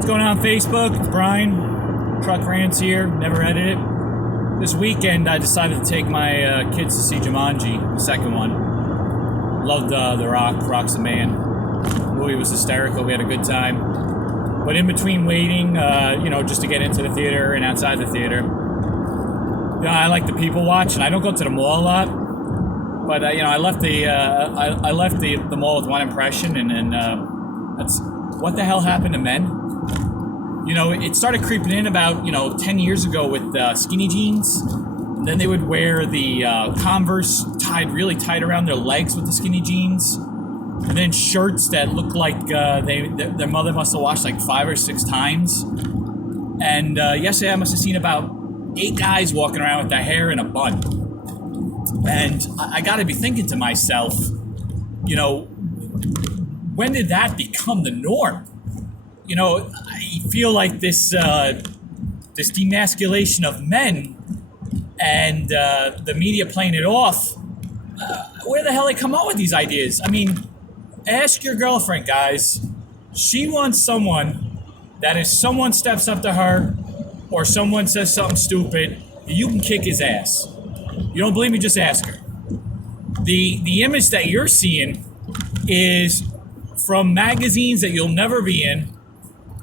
What's going on Facebook? It's Brian. Truck Rants here. Never edit it. This weekend, I decided to take my kids to see Jumanji, the second one. Loved The Rock. Rock's the man. The movie was hysterical. We had a good time. But in between waiting, just to get into the theater and outside the theater, I like the people watch, and I don't go to the mall a lot. But I left the mall with one impression, and that's what the hell happened to men. It started creeping in about 10 years ago with skinny jeans. And then they would wear the Converse tied really tight around their legs with the skinny jeans, and then shirts that looked like their mother must have washed like 5 or 6 times. And yesterday I must have seen about 8 guys walking around with their hair in a bun. And I got to be thinking to myself, when did that become the norm? I feel like this demasculation of men and the media playing it off. Where the hell they come up with these ideas? I mean, ask your girlfriend, guys. She wants someone that if someone steps up to her or someone says something stupid, you can kick his ass. You don't believe me? Just ask her. The image that you're seeing is from magazines that you'll never be in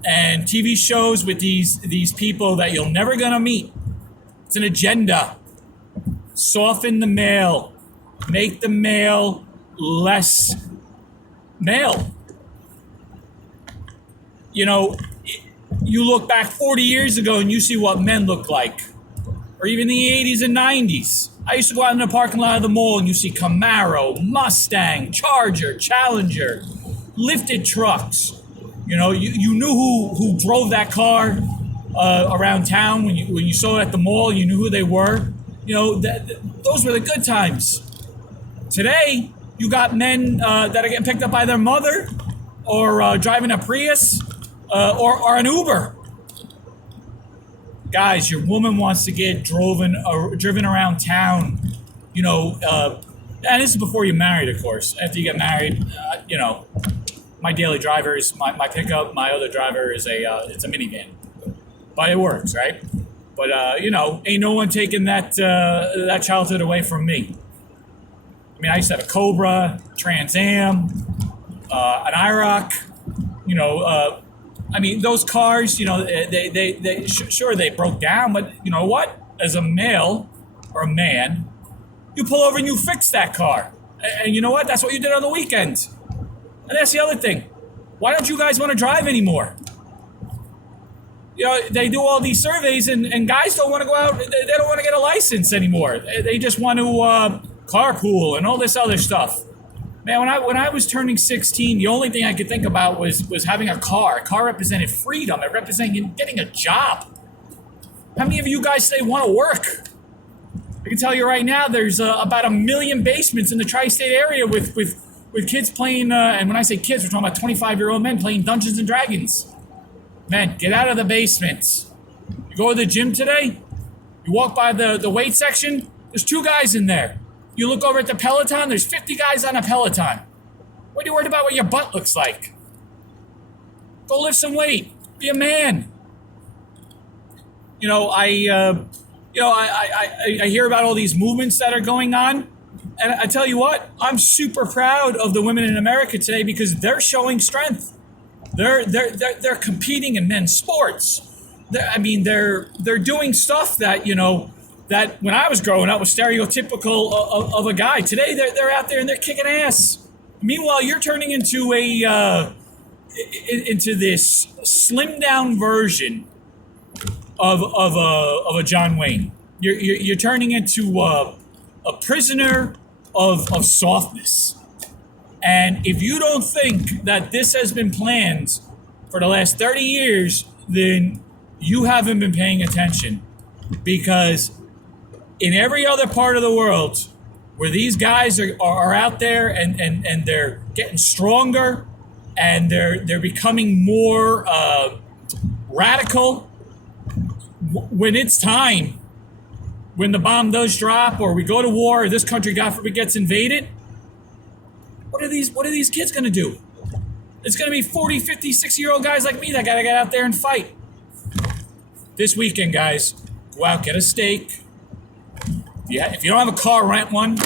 and TV shows with these people that you're never gonna meet. It's an agenda. Soften the male. Make the male less male. You look back 40 years ago and you see what men look like. Or even the 80s and 90s. I used to go out in the parking lot of the mall and you see Camaro, Mustang, Charger, Challenger, lifted trucks. You knew who drove that car around town. When you saw it at the mall, you knew who they were. Those were the good times. Today, you got men that are getting picked up by their mother or driving a Prius or an Uber. Guys, your woman wants to get driven around town, and this is before you're married, of course. After you get married, my daily driver is my pickup. My other driver is it's a minivan, but it works, right? But ain't no one taking that childhood away from me. I mean, I used to have a Cobra, Trans Am, an IROC. Those cars. They broke down, but you know what? As a male or a man, you pull over and you fix that car, and you know what? That's what you did on the weekend. And that's the other thing. Why don't you guys want to drive anymore? They do all these surveys, and guys don't want to go out. They don't want to get a license anymore. They just want to carpool and all this other stuff. Man, when I was turning 16, the only thing I could think about was having a car. A car represented freedom. It represented getting a job. How many of you guys say want to work? I can tell you right now, there's about 1 million basements in the tri-state area with kids playing, and when I say kids, we're talking about 25-year-old men playing Dungeons and Dragons. Men, get out of the basements. You go to the gym today, you walk by the weight section, there's 2 guys in there. You look over at the Peloton, there's 50 guys on a Peloton. What are you worried about what your butt looks like? Go lift some weight. Be a man. I hear about all these movements that are going on. And I tell you what, I'm super proud of the women in America today because they're showing strength. They're competing in men's sports. They're doing stuff that that when I was growing up was stereotypical of a guy. Today they're out there and they're kicking ass. Meanwhile, you're turning into into this slimmed down version of a John Wayne. You're turning into a prisoner of softness. And if you don't think that this has been planned for the last 30 years, then you haven't been paying attention. Because in every other part of the world where these guys are out there and they're getting stronger and they're becoming more radical, when it's time, when the bomb does drop or we go to war or this country, God forbid, gets invaded, what are these kids going to do? It's going to be 40, 50, 60-year-old guys like me that got to get out there and fight. This weekend, guys, go out, get a steak. If you don't have a car, rent one.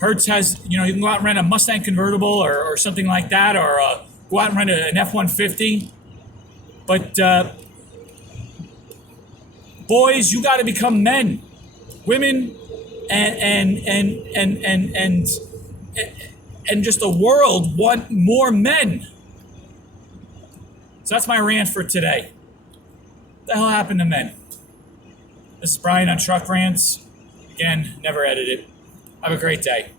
Hertz has, you can go out and rent a Mustang convertible or something like that, or go out and rent an F-150. But boys, you got to become men. Women and just the world want more men. So that's my rant for today. What the hell happened to men? This is Brian on Truck Rants. Again, never edited. Have a great day.